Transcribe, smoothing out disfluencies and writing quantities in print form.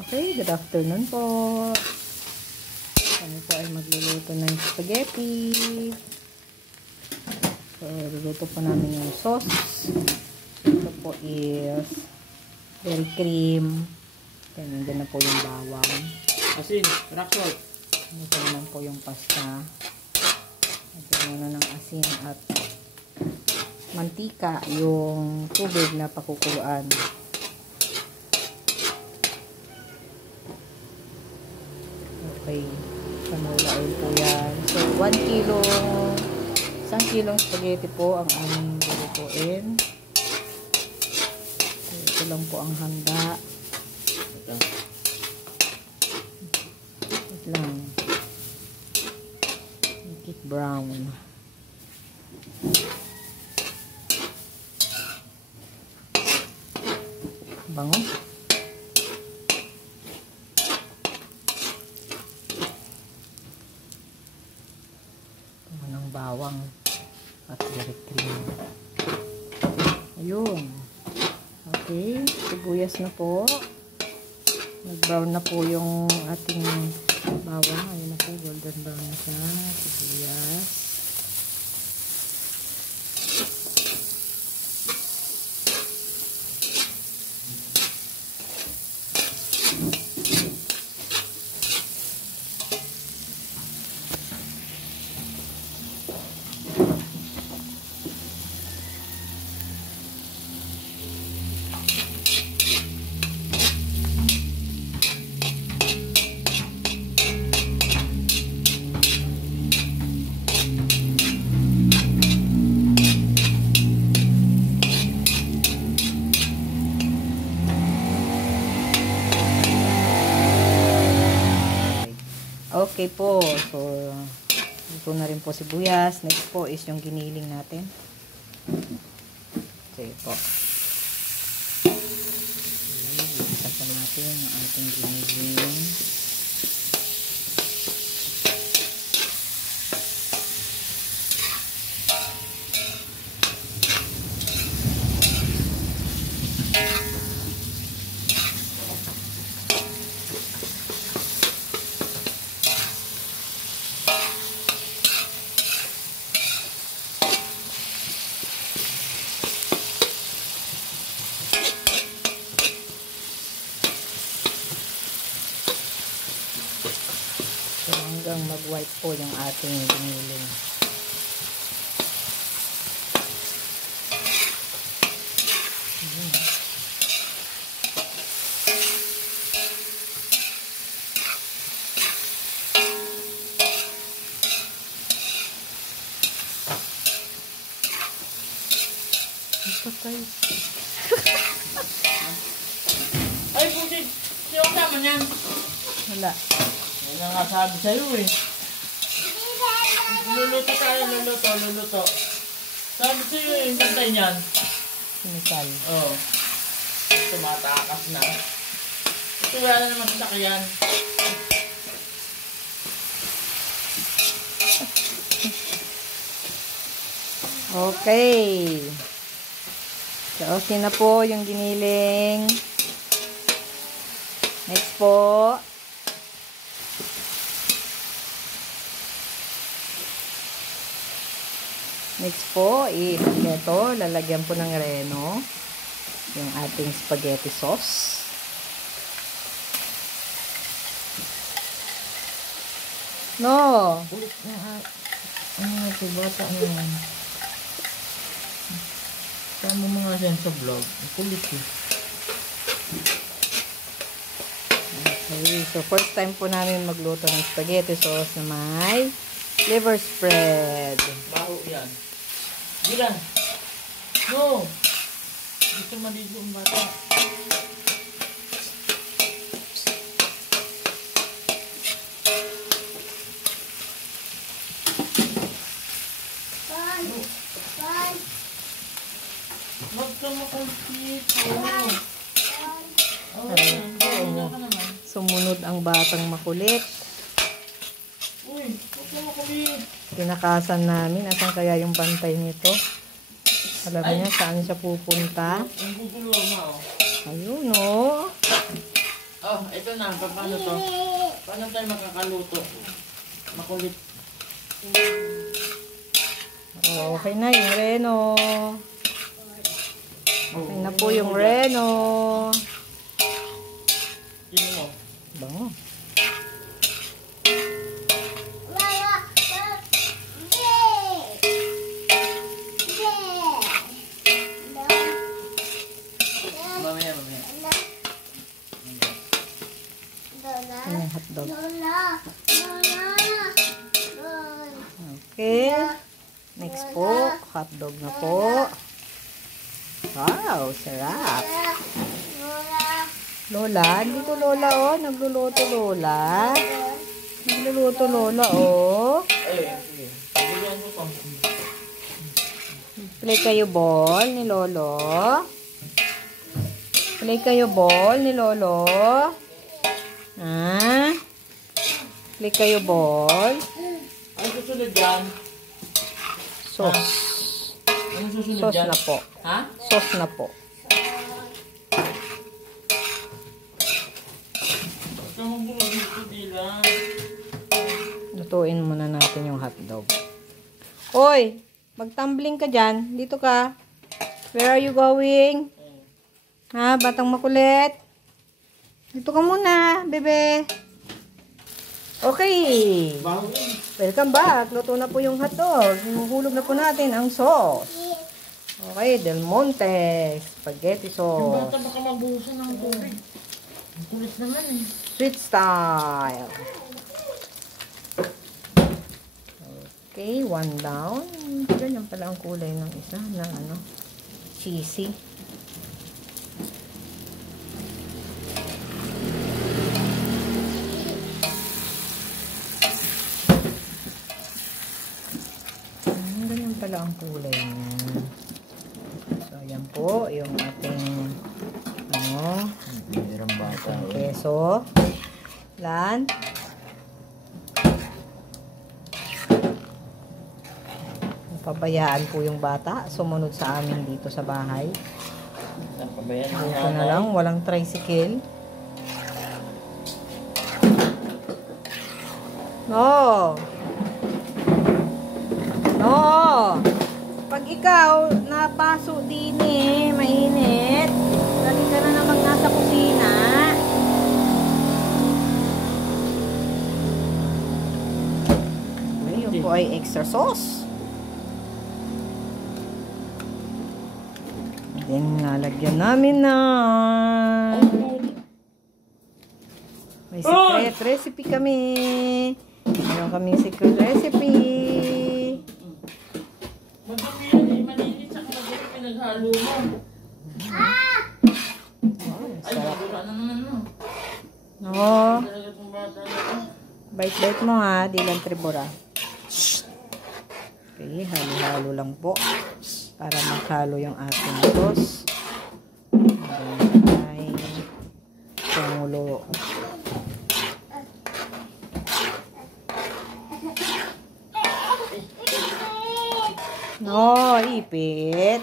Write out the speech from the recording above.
Okay, good afternoon po. Kami po ay magluluto ng spaghetti. So, luluto po namin yung sauce. Ito po is dairy cream. Then, nandiyan na po yung bawang. Asin, rock salt. Ito naman po yung pasta. Ito muna ng asin at mantika, yung tubig na pakukuluan. Okay. Canola oil po yan. So, 1 kilong spaghetti po ang aming lulutuin. So, ito lang po ang handa. Ito lang. Make it brown. Bango. Bawang at dairy cream. Ayun. Okay. Sibuyas na po. Nag-brown na po yung ating bawang. Ayun na po. Golden brown na siya. Sibuyas. Okay po. So, ito na rin po sibuyas. Next po is yung giniling natin. Okay po. Ikasa natin yung ating giniling. Hanggang mag-white po yung ating giniling. Patay. Ay, puti. Sino ang tama niyan? Wala. Yan ang sabi sa'yo eh. Luluto tayo, luluto. Sabi sa'yo eh, bantay niyan. Sinikal. Oo. Tumatakas na. Ito wala na naman sa sakyan. Okay. So, okay na po yung giniling. Next po. Next po, ito, lalagyan po ng reno yung ating spaghetti sauce. No! Kulit na. Ano ito, bata na yan. Saan mo mga yan sa vlog? Kulit eh. Okay, so first time po namin magluto ng spaghetti sauce na may liver spread. Baho yan. Gilan. No! Gusto maligo ang bata. Huwag ka makulpito. Sumunod ang batang makulit. Uy, huwag ka makulit. Tinakasan namin. Asan kaya yung bantay nito? Alam niya saan siya pupunta. Ang gugulo na oh. Ayun oh. Oh, ito na. Paano to? Paano tayo makakaluto? Makulit. Okay na yung reno. Okay na po yung reno. Sino mo? Bango. Mamaya. Ano yung hotdog? Okay. Next po, hotdog na po. Wow, sarap. Lola, dito Lola oh. Nagluluto Lola. Nagluluto Lola oh. Sige. Paguluan ko pa. Play kayo ball ni Lolo. Play kayo ball ni Lolo. Ha? Play kayo ball. Ano susunod dyan? Sauce. Ano susunod Sauce dyan? na po. Ha? Sauce na po. Ito mong gulo dito, Dila. Lutuin muna natin yung hotdog. Hoy! Magtumbling ka dyan. Dito ka. Where are you going? Ha? Batang makulit? Dito ka muna, bebe. Okay. Bawin. Welcome back. Luto na po yung hotdog. Hinuhulog na po natin ang sauce. Okay, Del Monte. Spaghetti Yung sauce. bata baka mabuhusan ng tubig. Ang kulit naman eh. Sweet style. Okay, one down. Ganyan pala ang kulay ng isa na ano, cheesy. Ganyan pala ang kulay niya. So, ayan po yung ating ano, Binirang bata. keso. Lan. Pabayaan po yung bata. Sumunod sa amin dito sa bahay. Napabayan mo Dito na lang. Walang tricycle. No. No. Pag ikaw napaso din eh, mainit. Dali ka na namang nasa kusina. Ayun po ay extra sauce. Then, nalagyan namin na may secret recipe kami. Meron kami secret recipe. Madami yan eh. Malinis ako madami pinaghalo mo. Ay, magula na naman no. No. Talaga itong bata na to. Bite-bite mo ha. Di lang tribura. Okay, halo-halo lang po. Para maghalo yung ating sauce. Ay, tumulo. No, ipit.